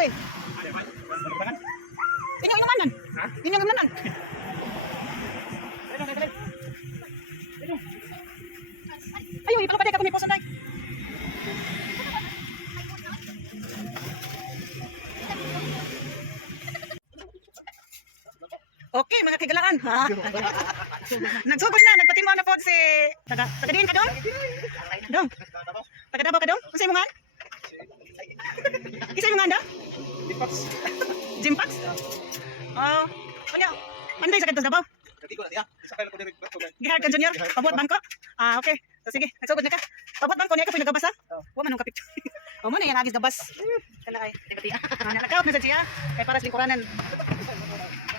rin. Inyong inumanan. Inyong inumanan. Ayun, ipalapatay ka kung may puso na. Okay, mga kaigalaan. Nagsugod na, nagpatimaw na po si... Taga-diin ka doon? Dong? Taga-Davao ka doon? Kasi mo nga? Isa mo nga da? Jimpax? Oh, ano? Anday sakit sa Davao? Gihard ka junior? Pabuhat bangko? Ah, okay. So, sige, nagsugod na ka. Pabuhat bangko niya ka po nagabas ha? Huwag man nung kapit. O mo na yung agis gabas. Kana kay, nalakaw na sa siya. Kay para sa lingkuranan.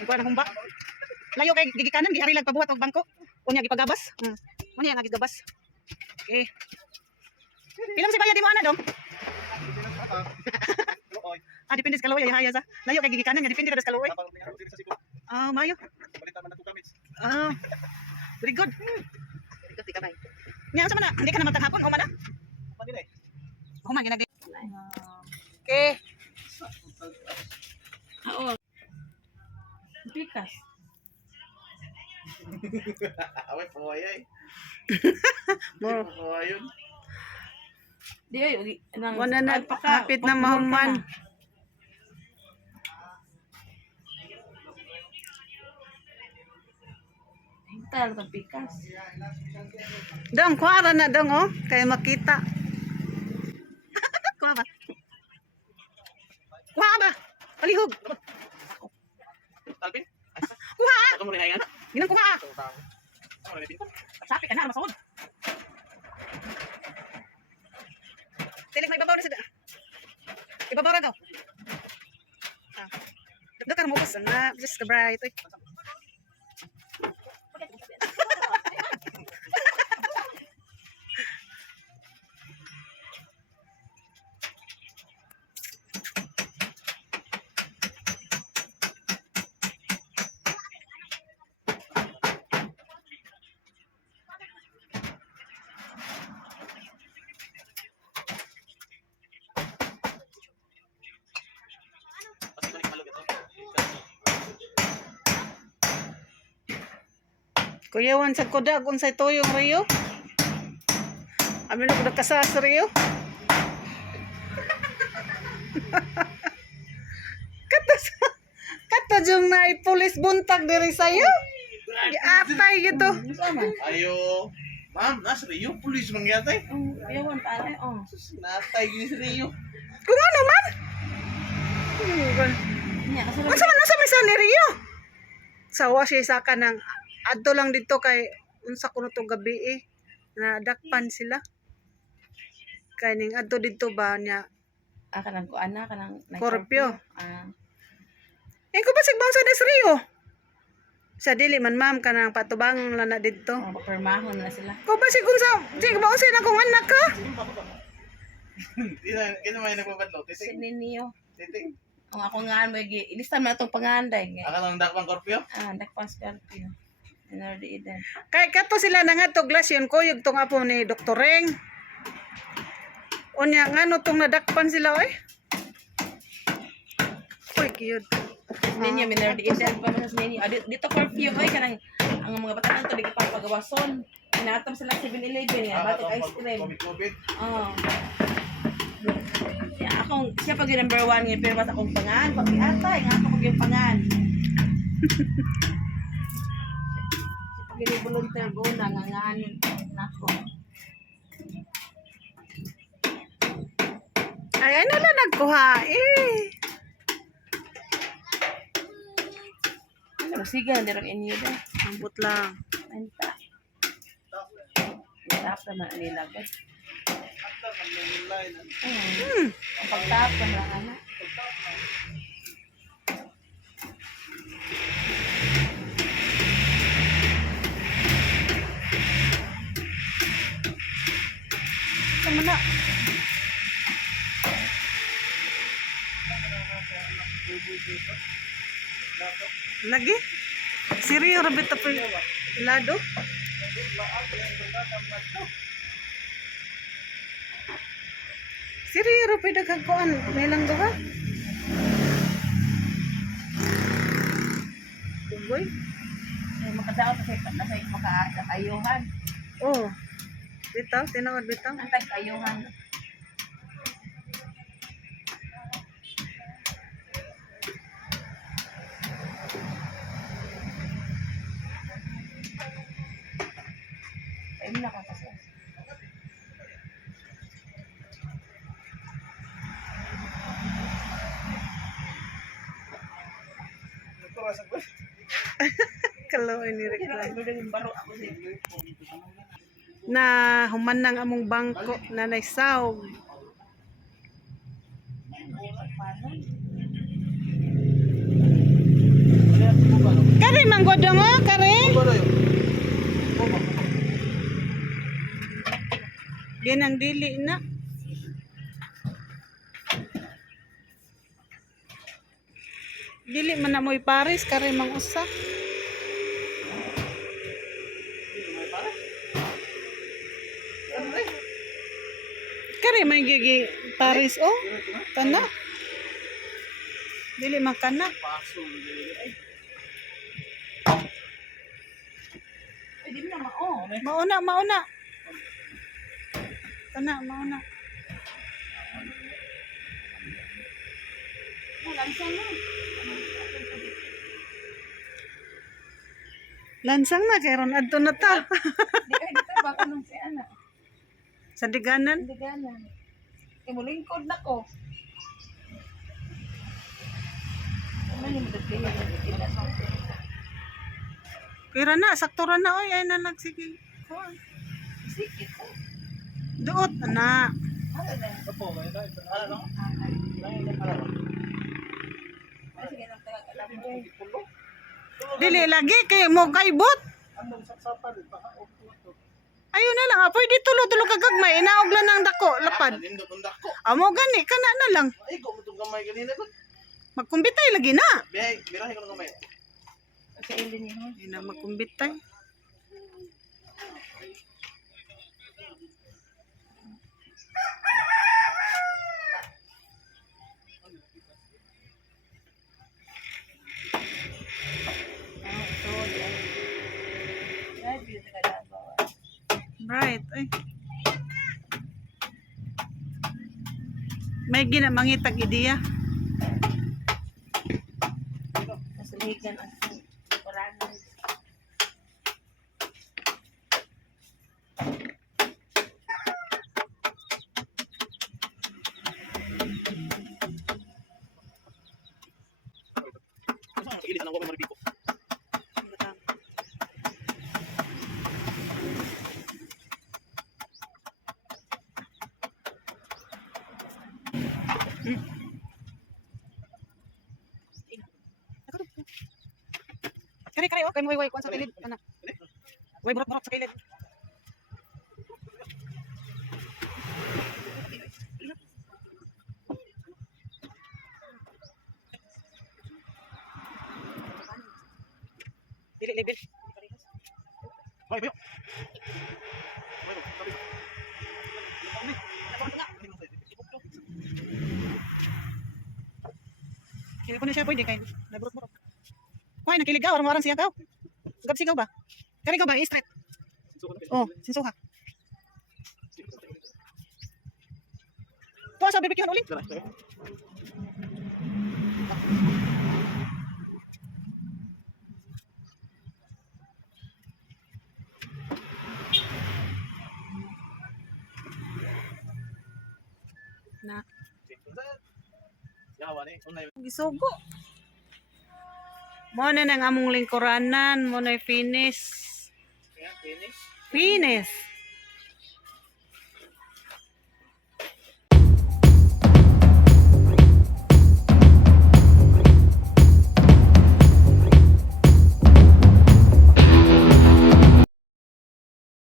Lingkuranan humba. Layo kay gigikanan, gihari lang pabuhat og bangko. Unya gipagabas. Mo niya yung agis gabas. Okay. Pilang si bayad di mo ana dong? Ah, depende sa kaloy, haya sa. Layo kay gigikanan, nga depende sa kaloy. Ah, mayo. Ah. Very good. Very good, di ka bay. Nya sa man, hindi ka na maghapon o man. Human ginagay. Okay. Oo. Pikas. Away pawayay. Mo. Pawayon. Di ay nang Wala na hapit na mahuman. Hintal ka pikas. Dong, kuwara na dong oh, kay makita. Kuha ba? Kuha ba? Palihog. Talpin? Kuha. Ako mo rin ayan. Ginang kuha. Ako rin pinto. Sapi ka na, masahod. Tilik may babaw na sila. Ibabaw na daw. Ah. Dagdag ka na mubos. Just the bright. Uy. Kuyawan sa kuda kung sa tuyong Rio. Amin ako nagkasas sa Rio. Kata jung na ipulis buntag diri sayo. Atay gitu. Ayo. Ma'am, nasa Rio. Pulis mangyatay. Yawan pare oh. Natay gini sa Rio. Kung ano man? Nya kasi Unsa man sa misa ni Rio? Sawa siya sa kanang adto lang dito kay unsa kuno to gabi na dakpan sila. Kay ning adto dito ba niya kanang kuana kanang Korpyo. Ah. ko ba sigbang sa Rio? Sa dili man ma'am kanang patubang lang na dito. Permahon na sila. Ko ba sig unsa sig ba usay na kong anak ka? Kino may nagpapatlo? Titing? Sininyo. Titing? Ang ako nga mo ilistan mo itong panganday. Akala ng dakpang korpyo? Dakpan Scorpio. Energy Eden. Kay kato sila na nga to glasyon ko yung tong apo ni Dr. Reng. Unya ngano tong nadakpan sila oy? Oy cute. Ninyo Energy Eden pa man sa ninyo. Dito Scorpio oy kanang ang mga bata nang tulig pa pagawason. Inatam sila 7-Eleven ya, batik ice cream. COVID. Oh. Ya akong siya pag number 1 niya pero basta akong pangan, papiatay nga ako pag yung pangan. Gini volunteer go na nganganin nako. Ay ano na nagkuha Ano sige na dirang inyo da. Ambot lang. Enta. Tap naman nila ba? Ang pagtap ng lang ana. Sama na. Lagi? Si Rio rabit pa lado? Si Rio rabit nagkakuan. May lang doon. Ugoy. Ay, makadaot kasi nasa makakayuhan. Oh. Bitaw, tinawad bitaw. Ang tag-ayuhan. Ay, muna ka kasi. Kalaw ni reklamo. Baro ako sa Na humanang among bangko na naisawg. Kare manggodong oh, kare. Ginang dili na. Dili man na mo'y Paris kare mang usa. Kare may gigi Paris oh. Kana. Dili man kana. Pwede mo na mao. Mauna, mauna. Kana, mauna. Lansang na. Lansang na kay ron adto na ta. Di ay dito ba ko nung si ana. Sa diganan. Hindi ganan. Kaya mo lingkod na ko. Ano yung magdagay yung ilan? Kira na, sakto ra na oy ay na nagsige. Kuan. Sikit ko. Duot na. Ano na? Ay, sige lang talaga alam mo. Dili lagi kay mo kaibot. Ayun na lang, pwede tulo-tulo kagagmay, inaog lang ng dako, lapad. Nindot ang dako. Amo gani, kana na lang. Ay, ko mo itong gamay kanina ko. Magkumbitay lagi na. Birahe ko ng gamay. Kasi ilin yun. Hindi na magkumbitay. Right, ay. May ginamangitag ideya. Kasaligan ang paranan. Ilis ang gamay maribiko. Kare kare okay mo way kuan sa kilid ana. Way burot-burot sa kilid. Dili level. Hoy, bayo. Kaya ko na siya pwede kay naburot-burot. Kuy nakiligaw orang-orang siya kaw. Gab sigaw ba? Kani ka ba straight? Oh, sinsuha. Tuwa sa BBQ ulit. Na Yawa ni, unay. gisugo. Mo na nang among lingkuranan, mo na finish. Finish. Finish.